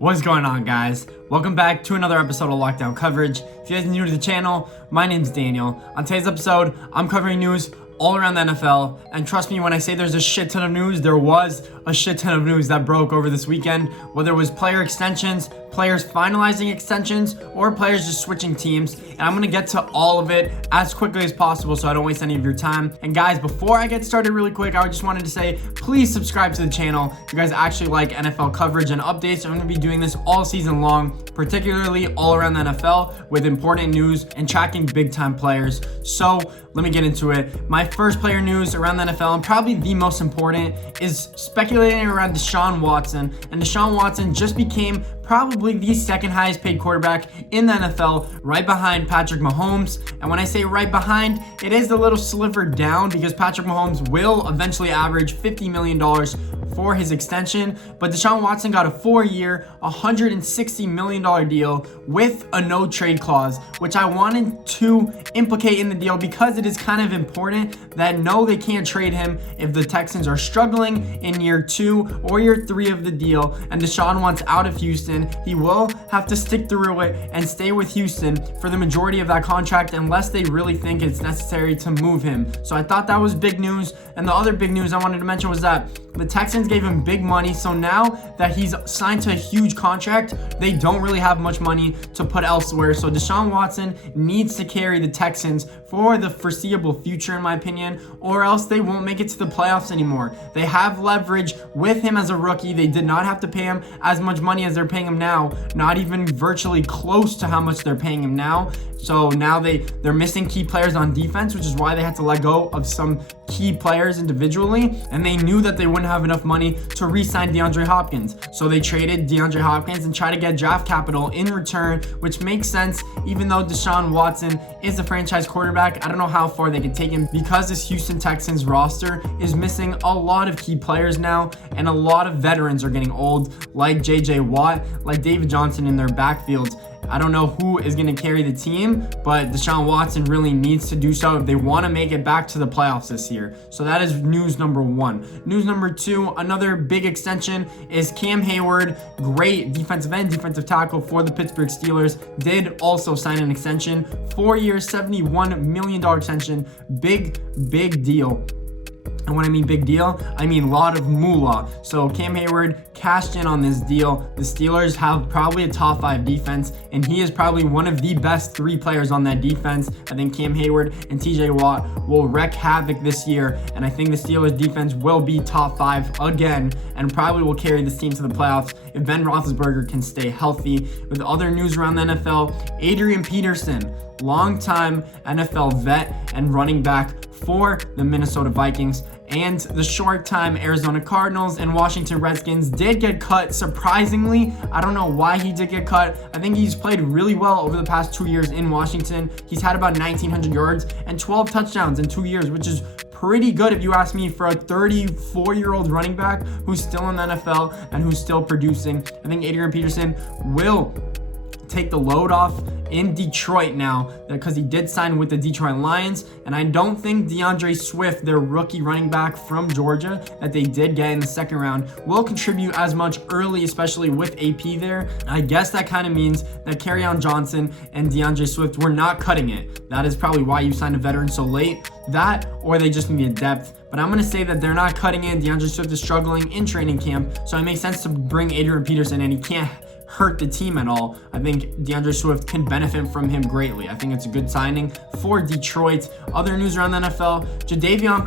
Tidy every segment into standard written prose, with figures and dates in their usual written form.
What's going on, guys? Welcome back to another episode of Lockdown Coverage. If you guys are new to the channel, my name's Daniel. On today's episode, I'm covering news all around the NFL, and trust me when I say there's a shit ton of news, there was a shit ton of news that broke over this weekend, whether it was player extensions, players finalizing extensions, or players just switching teams, and I'm gonna get to all of it as quickly as possible so I don't waste any of your time. And guys, before I get started really quick, I just wanted to say, please subscribe to the channel if you guys actually like NFL coverage and updates. I'm gonna be doing this all season long, particularly all around the NFL with important news and tracking big time players. So let me get into it. My first player news around the NFL, and probably the most important, is speculating around Deshaun Watson. And Deshaun Watson just became probably the second highest paid quarterback in the NFL, right behind Patrick Mahomes. And when I say right behind, it is a little sliver down because Patrick Mahomes will eventually average $50 million for his extension. But Deshaun Watson got a 4-year, $160 million deal with a no trade clause, which I wanted to implicate in the deal because it is kind of important that no, they can't trade him if the Texans are struggling in year 2 or year 3 of the deal and Deshaun wants out of Houston. He will have to stick through it and stay with Houston for the majority of that contract unless they really think it's necessary to move him. So I thought that was big news. And the other big news I wanted to mention was that the Texans gave him big money. So now that he's signed to a huge contract, they don't really have much money to put elsewhere. So Deshaun Watson needs to carry the Texans for the foreseeable future, in my opinion, or else they won't make it to the playoffs anymore. They have leverage with him as a rookie. They did not have to pay him as much money as they're paying him now, not even virtually close to how much they're paying him now. So now they're missing key players on defense, which is why they had to let go of some key players individually, and they knew that they wouldn't have enough money to re-sign DeAndre Hopkins. So they traded DeAndre Hopkins and tried to get draft capital in return, which makes sense even though Deshaun Watson is the franchise quarterback. I don't know how far they can take him because this Houston Texans roster is missing a lot of key players now, and a lot of veterans are getting old, like JJ Watt, like David Johnson in their backfields. I don't know who is going to carry the team, but Deshaun Watson really needs to do so if they want to make it back to the playoffs this year. So that is news number 1. News number 2, another big extension is Cam Heyward, great defensive end, defensive tackle for the Pittsburgh Steelers, did also sign an extension, 4 years, $71 million extension, big deal. And when I mean big deal, I mean a lot of moolah. So Cam Heyward cashed in on this deal. The Steelers have probably a top 5 defense, and he is probably one of the best 3 players on that defense. I think Cam Heyward and TJ Watt will wreak havoc this year, and I think the Steelers defense will be top 5 again, and probably will carry this team to the playoffs if Ben Roethlisberger can stay healthy. With other news around the NFL, Adrian Peterson, longtime NFL vet and running back for the Minnesota Vikings, and the short-time Arizona Cardinals and Washington Redskins did get cut. Surprisingly, I don't know why he did get cut. I think he's played really well over the past 2 years in Washington. He's had about 1,900 yards and 12 touchdowns in 2 years, which is pretty good if you ask me for a 34-year-old running back who's still in the NFL and who's still producing. I think Adrian Peterson will take the load off in Detroit now because he did sign with the Detroit Lions, and I don't think DeAndre Swift, their rookie running back from Georgia that they did get in the second round, will contribute as much early, especially with AP there. I guess that kind of means that Kerryon Johnson and DeAndre Swift were not cutting it. That is probably why you signed a veteran so late. That, or they just needed depth. But I'm going to say that they're not cutting it. DeAndre Swift is struggling in training camp, so it makes sense to bring Adrian Peterson, and he can't hurt the team at all. I think DeAndre Swift can benefit from him greatly. I think it's a good signing for Detroit. Other news around the NFL, Jadeveon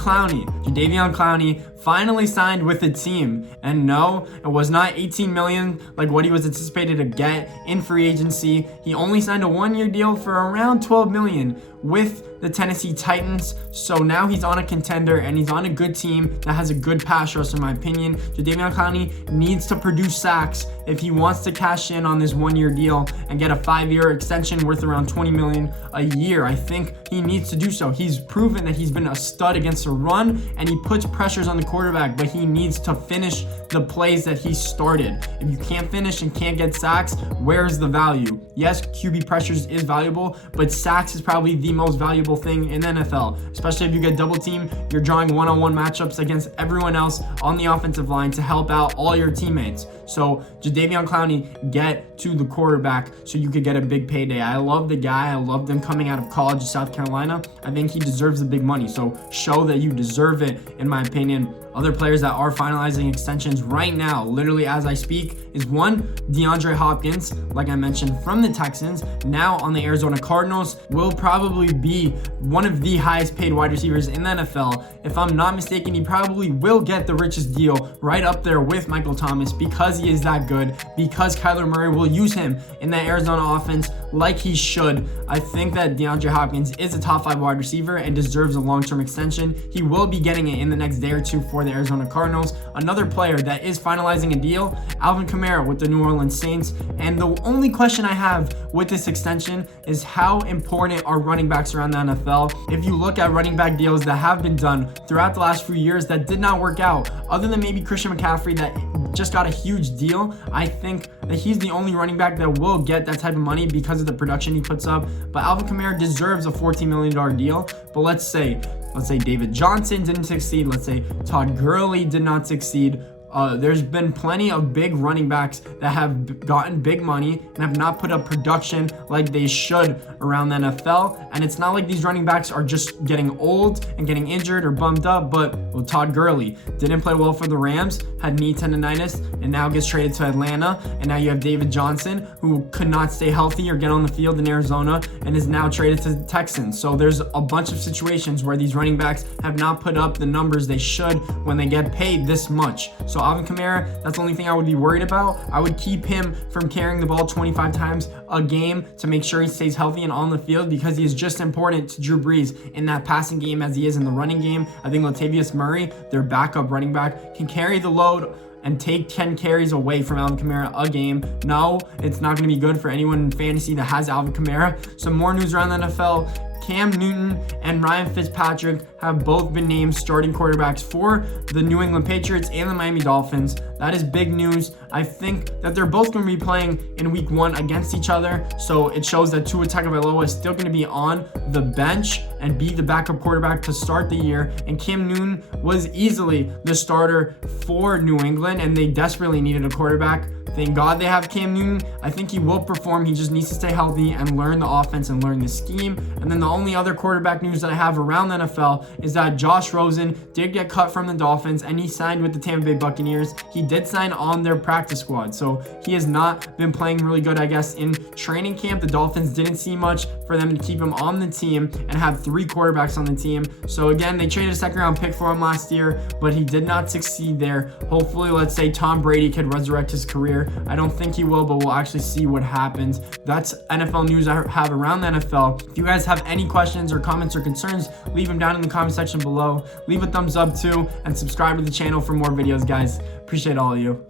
Clowney finally signed with the team. And no, it was not $18 million like what he was anticipated to get in free agency. He only signed a 1-year deal for around $12 million with the Tennessee Titans. So now he's on a contender and he's on a good team that has a good pass rush, in my opinion. Jadeveon Clowney needs to produce sacks if he wants to cash in on this 1-year deal and get a 5-year extension worth around $20 million a year. I think he needs to do so. He's proven that he's been a stud against the run, and he puts pressures on the quarterback, but he needs to finish the plays that he started. If you can't finish and can't get sacks, where's the value? Yes, QB pressures is valuable, but sacks is probably the the most valuable thing in the NFL, especially if you get double team. You're drawing one-on-one matchups against everyone else on the offensive line to help out all your teammates. So Jadeveon Clowney, get to the quarterback so you could get a big payday. I love the guy. I love him coming out of college in South Carolina. I think he deserves the big money. So show that you deserve it, in my opinion. Other players that are finalizing extensions right now, literally as I speak, is one, DeAndre Hopkins, like I mentioned, from the Texans, now on the Arizona Cardinals, will probably be one of the highest paid wide receivers in the NFL. If I'm not mistaken, he probably will get the richest deal, right up there with Michael Thomas, because he is that good, because Kyler Murray will use him in that Arizona offense like he should. I think that DeAndre Hopkins is a top 5 wide receiver and deserves a long-term extension. He will be getting it in the next day or two for the Arizona Cardinals. Another player that is finalizing a deal, Alvin Kamara with the New Orleans Saints. And the only question I have with this extension is how important are running backs around the NFL? If you look at running back deals that have been done throughout the last few years that did not work out, other than maybe Christian McCaffrey that just got a huge deal, I think that he's the only running back that will get that type of money because of the production he puts up. But Alvin Kamara deserves a $14 million deal. But let's say David Johnson didn't succeed. Let's say Todd Gurley did not succeed. There's been plenty of big running backs that have gotten big money and have not put up production like they should around the NFL. And it's not like these running backs are just getting old and getting injured or bummed up, but Todd Gurley didn't play well for the Rams, had knee tendonitis, and now gets traded to Atlanta. And now you have David Johnson, who could not stay healthy or get on the field in Arizona and is now traded to the Texans. So there's a bunch of situations where these running backs have not put up the numbers they should when they get paid this much. So Alvin Kamara, that's the only thing I would be worried about. I would keep him from carrying the ball 25 times a game to make sure he stays healthy and on the field, because he is just important to Drew Brees in that passing game as he is in the running game. I think Latavius Murray, their backup running back, can carry the load and take 10 carries away from Alvin Kamara a game. No, it's not going to be good for anyone in fantasy that has Alvin Kamara. Some more news around the NFL. Cam Newton and Ryan Fitzpatrick have both been named starting quarterbacks for the New England Patriots and the Miami Dolphins. That is big news. I think that they're both going to be playing in week 1 against each other. So it shows that Tua Tagovailoa is still going to be on the bench and be the backup quarterback to start the year. And Cam Newton was easily the starter for New England, and they desperately needed a quarterback. Thank God they have Cam Newton. I think he will perform. He just needs to stay healthy and learn the offense and learn the scheme. And then the only other quarterback news that I have around the NFL is that Josh Rosen did get cut from the Dolphins and he signed with the Tampa Bay Buccaneers. He did sign on their practice squad. So he has not been playing really good, I guess, in training camp. The Dolphins didn't see much for them to keep him on the team and have 3 quarterbacks on the team. So again, they traded a 2nd round pick for him last year, but he did not succeed there. Hopefully, let's say Tom Brady could resurrect his career. I don't think he will, but we'll actually see what happens. That's NFL news I have around the NFL. If you guys have any questions or comments or concerns, leave them down in the comment section below. Leave a thumbs up too, and subscribe to the channel for more videos, guys. Appreciate all of you.